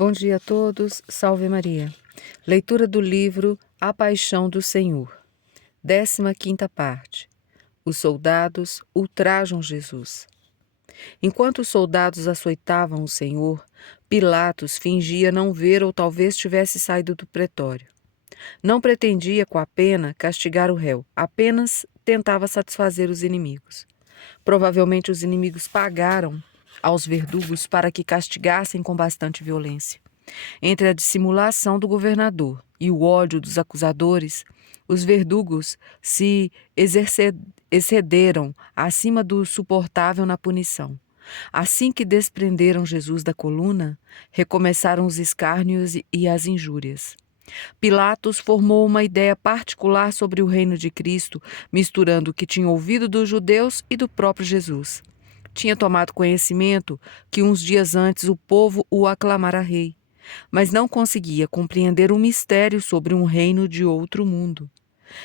Bom dia a todos, salve Maria. Leitura do livro A Paixão do Senhor. 15ª parte. Os soldados ultrajam Jesus. Enquanto os soldados açoitavam o Senhor, Pilatos fingia não ver ou talvez tivesse saído do pretório. Não pretendia, com a pena, castigar o réu, apenas tentava satisfazer os inimigos. Provavelmente os inimigos pagaram aos verdugos para que castigassem com bastante violência. Entre a dissimulação do governador e o ódio dos acusadores, os verdugos se excederam acima do suportável na punição. Assim que desprenderam Jesus da coluna, recomeçaram os escárnios e as injúrias. Pilatos formou uma ideia particular sobre o reino de Cristo, misturando o que tinha ouvido dos judeus e do próprio Jesus. Tinha tomado conhecimento que uns dias antes o povo o aclamara rei, mas não conseguia compreender o mistério sobre um reino de outro mundo.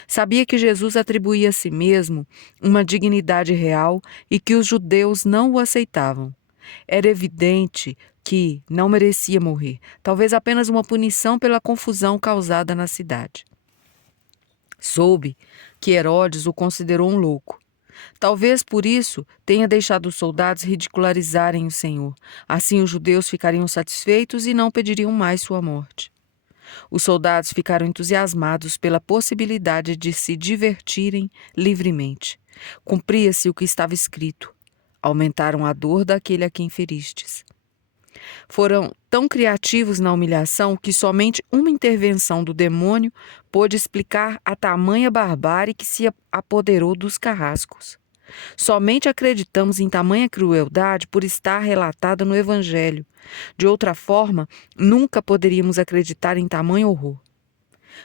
Sabia que Jesus atribuía a si mesmo uma dignidade real e que os judeus não o aceitavam. Era evidente que não merecia morrer, talvez apenas uma punição pela confusão causada na cidade. Soube que Herodes o considerou um louco. Talvez por isso tenha deixado os soldados ridicularizarem o Senhor. Assim os judeus ficariam satisfeitos e não pediriam mais sua morte. Os soldados ficaram entusiasmados pela possibilidade de se divertirem livremente. Cumpria-se o que estava escrito. Aumentaram a dor daquele a quem feristes. Foram tão criativos na humilhação que somente uma intervenção do demônio pôde explicar a tamanha barbárie que se apoderou dos carrascos. Somente acreditamos em tamanha crueldade por estar relatada no Evangelho. De outra forma, nunca poderíamos acreditar em tamanho horror.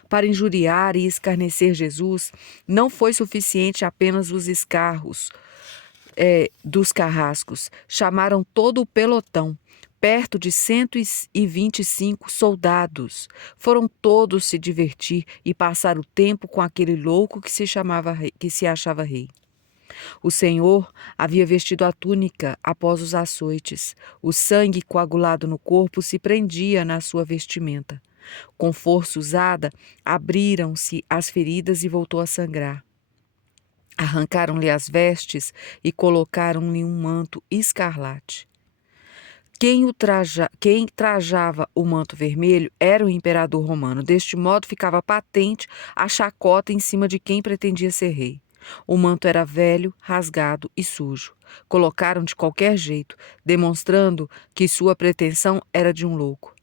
Para injuriar e escarnecer Jesus, não foi suficiente apenas os escarros dos carrascos. Chamaram todo o pelotão, perto de 125 soldados. Foram todos se divertir e passar o tempo com aquele louco que se achava rei. O Senhor havia vestido a túnica após os açoites. O sangue coagulado no corpo se prendia na sua vestimenta. Com força usada, abriram-se as feridas e voltou a sangrar. Arrancaram-lhe as vestes e colocaram-lhe um manto escarlate. Quem trajava o manto vermelho era o imperador romano. Deste modo, ficava patente a chacota em cima de quem pretendia ser rei. O manto era velho, rasgado e sujo. Colocaram de qualquer jeito, demonstrando que sua pretensão era de um louco.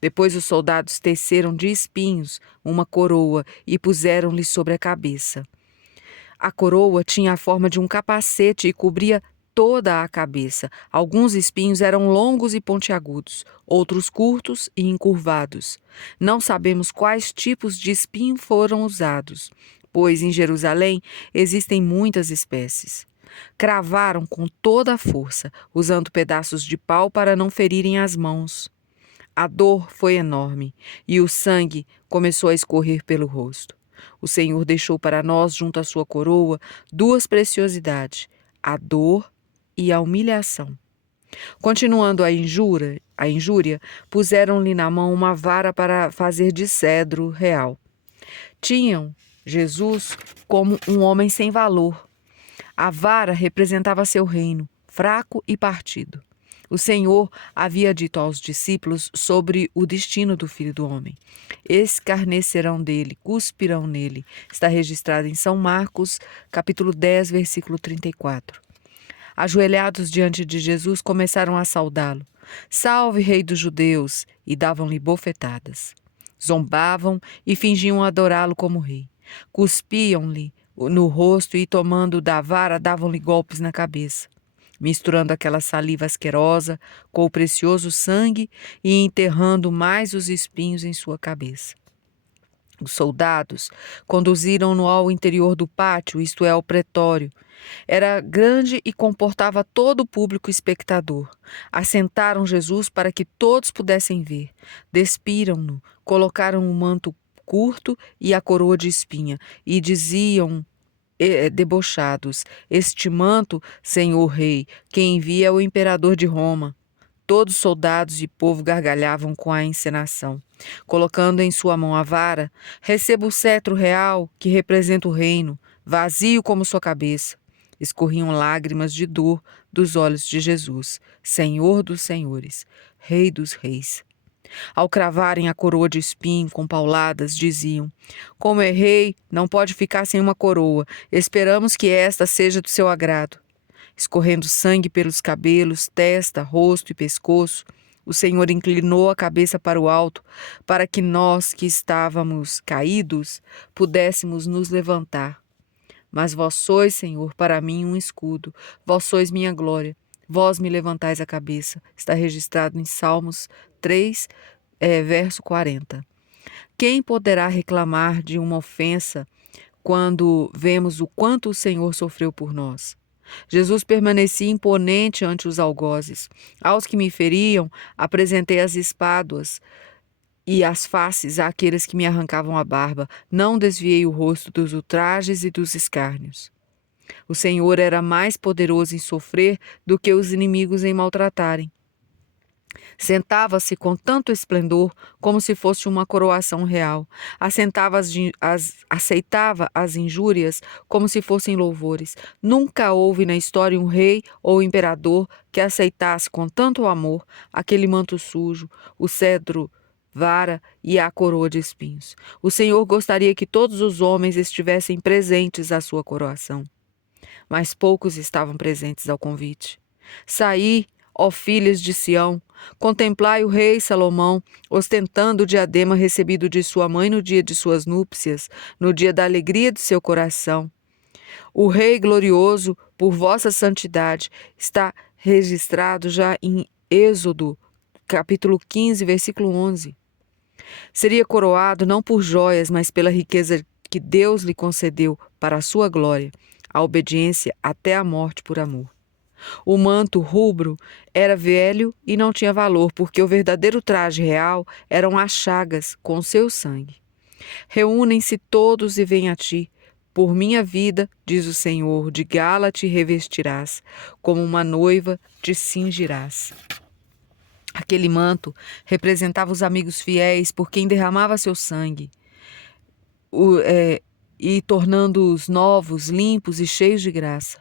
Depois os soldados teceram de espinhos uma coroa e puseram-lhe sobre a cabeça. A coroa tinha a forma de um capacete e cobria toda a cabeça. Alguns espinhos eram longos e pontiagudos, outros curtos e encurvados. Não sabemos quais tipos de espinho foram usados, pois em Jerusalém existem muitas espécies. Cravaram com toda a força, usando pedaços de pau para não ferirem as mãos. A dor foi enorme e o sangue começou a escorrer pelo rosto. O Senhor deixou para nós, junto à sua coroa, duas preciosidades, a dor e a humilhação. Continuando a injúria, puseram-lhe na mão uma vara para fazer de cedro real. Tinham Jesus como um homem sem valor. A vara representava seu reino, fraco e partido. O Senhor havia dito aos discípulos sobre o destino do Filho do Homem. Escarnecerão dele, cuspirão nele. Está registrado em São Marcos, capítulo 10, versículo 34. Ajoelhados diante de Jesus, começaram a saudá-lo. Salve, Rei dos Judeus! E davam-lhe bofetadas. Zombavam e fingiam adorá-lo como rei. Cuspiam-lhe no rosto e, tomando da vara, davam-lhe golpes na cabeça, misturando aquela saliva asquerosa com o precioso sangue e enterrando mais os espinhos em sua cabeça. Os soldados conduziram-no ao interior do pátio, isto é, ao pretório. Era grande e comportava todo o público espectador. Assentaram Jesus para que todos pudessem ver. Despiram-no, colocaram o manto curto e a coroa de espinha, e diziam debochados: Este manto, Senhor Rei, quem envia é o imperador de Roma. todos os soldados e povo gargalhavam com a encenação. Colocando em sua mão a vara, receba o cetro real que representa o reino, vazio como sua cabeça. Escorriam lágrimas de dor dos olhos de Jesus, Senhor dos senhores, Rei dos reis. Ao cravarem a coroa de espinho com pauladas, diziam: como é rei, não pode ficar sem uma coroa. Esperamos que esta seja do seu agrado. Escorrendo sangue pelos cabelos, testa, rosto e pescoço, o Senhor inclinou a cabeça para o alto, para que nós que estávamos caídos pudéssemos nos levantar. Mas vós sois, Senhor, para mim um escudo, vós sois minha glória, vós me levantais a cabeça. Está registrado em Salmos 3, verso 40. Quem poderá reclamar de uma ofensa quando vemos o quanto o Senhor sofreu por nós? Jesus permanecia imponente ante os algozes. Aos que me feriam, apresentei as espáduas e as faces àqueles que me arrancavam a barba. Não desviei o rosto dos ultrajes e dos escárnios. O Senhor era mais poderoso em sofrer do que os inimigos em maltratarem. Sentava-se com tanto esplendor como se fosse uma coroação real. Aceitava as injúrias como se fossem louvores. Nunca houve na história um rei ou imperador que aceitasse com tanto amor aquele manto sujo, o cedro, vara e a coroa de espinhos. O Senhor gostaria que todos os homens estivessem presentes à sua coroação. Mas poucos estavam presentes ao convite. Saí, ó filhas de Sião, contemplai o rei Salomão, ostentando o diadema recebido de sua mãe no dia de suas núpcias, no dia da alegria de seu coração. O rei glorioso, por vossa santidade, está registrado já em Êxodo, capítulo 15, versículo 11. Seria coroado não por joias, mas pela riqueza que Deus lhe concedeu para a sua glória, a obediência até a morte por amor. O manto rubro era velho e não tinha valor, porque o verdadeiro traje real eram as chagas com seu sangue. Reúnem-se todos e vêm a ti. Por minha vida, diz o Senhor, de gala te revestirás, como uma noiva te cingirás. Aquele manto representava os amigos fiéis por quem derramava seu sangue, e tornando-os novos, limpos e cheios de graça.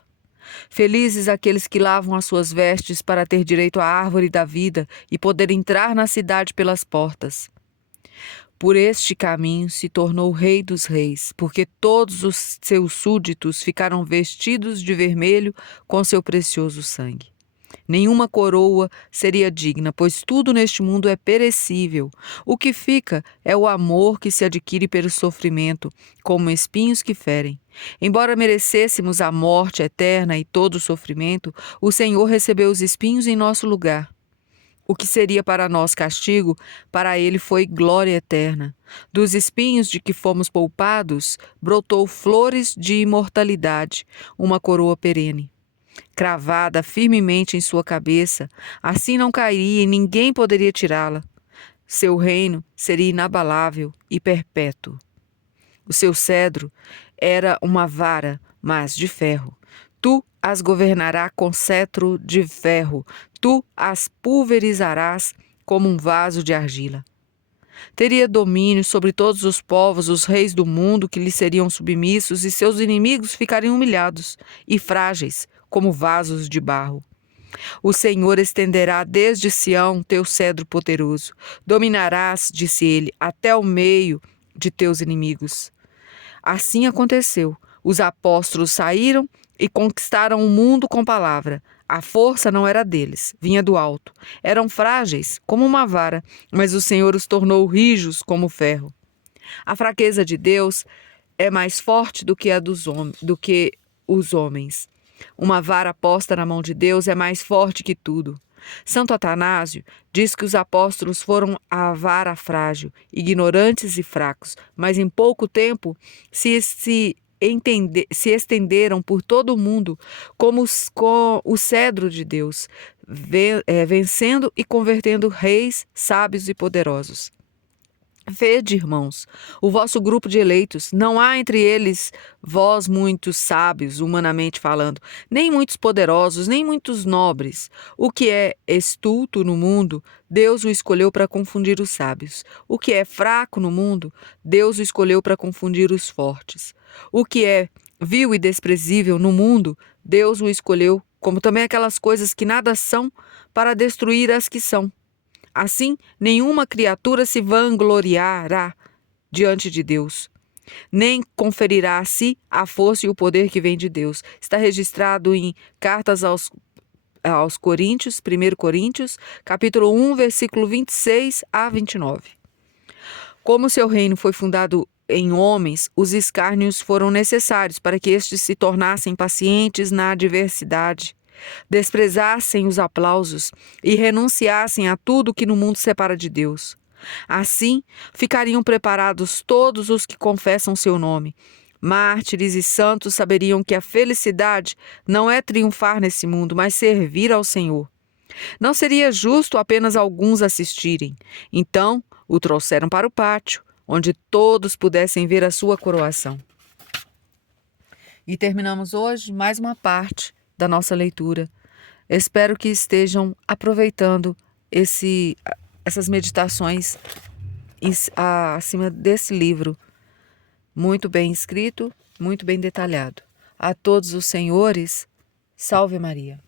Felizes aqueles que lavam as suas vestes para ter direito à árvore da vida e poder entrar na cidade pelas portas. Por este caminho se tornou rei dos reis, porque todos os seus súditos ficaram vestidos de vermelho com seu precioso sangue. Nenhuma coroa seria digna, pois tudo neste mundo é perecível. O que fica é o amor que se adquire pelo sofrimento, como espinhos que ferem. Embora merecêssemos a morte eterna e todo o sofrimento, o Senhor recebeu os espinhos em nosso lugar. O que seria para nós castigo, para ele foi glória eterna. Dos espinhos de que fomos poupados, brotou flores de imortalidade, uma coroa perene. Cravada firmemente em sua cabeça, assim não cairia e ninguém poderia tirá-la. Seu reino seria inabalável e perpétuo. O seu cedro era uma vara, mas de ferro. Tu as governarás com cetro de ferro, tu as pulverizarás como um vaso de argila. Teria domínio sobre todos os povos, os reis do mundo que lhe seriam submissos, e seus inimigos ficariam humilhados e frágeis, como vasos de barro. O Senhor estenderá desde Sião teu cedro poderoso. Dominarás, disse ele, até o meio de teus inimigos. Assim aconteceu. Os apóstolos saíram e conquistaram o mundo com palavra. A força não era deles, vinha do alto. Eram frágeis, como uma vara, mas o Senhor os tornou rijos como ferro. A fraqueza de Deus é mais forte do que os homens. Uma vara posta na mão de Deus é mais forte que tudo. Santo Atanásio diz que os apóstolos foram a vara frágil, ignorantes e fracos, mas em pouco tempo se estenderam por todo o mundo como o cedro de Deus, vencendo e convertendo reis, sábios e poderosos. Vede, irmãos, o vosso grupo de eleitos, não há entre eles vós muitos sábios, humanamente falando, nem muitos poderosos, nem muitos nobres. O que é estulto no mundo, Deus o escolheu para confundir os sábios. O que é fraco no mundo, Deus o escolheu para confundir os fortes. O que é vil e desprezível no mundo, Deus o escolheu, como também aquelas coisas que nada são, para destruir as que são. Assim, nenhuma criatura se vangloriará diante de Deus, nem conferirá a si a força e o poder que vem de Deus. Está registrado em Cartas aos Coríntios, 1 Coríntios, capítulo 1, versículo 26 a 29. Como seu reino foi fundado em homens, os escárnios foram necessários para que estes se tornassem pacientes na adversidade, desprezassem os aplausos e renunciassem a tudo que no mundo separa de Deus. Assim, ficariam preparados todos os que confessam seu nome. Mártires e santos saberiam que a felicidade não é triunfar nesse mundo, mas servir ao Senhor. Não seria justo apenas alguns assistirem. Então, o trouxeram para o pátio, onde todos pudessem ver a sua coroação. E terminamos hoje mais uma parte da nossa leitura. Espero que estejam aproveitando essas meditações acima desse livro, muito bem escrito, muito bem detalhado. A todos os senhores, salve Maria.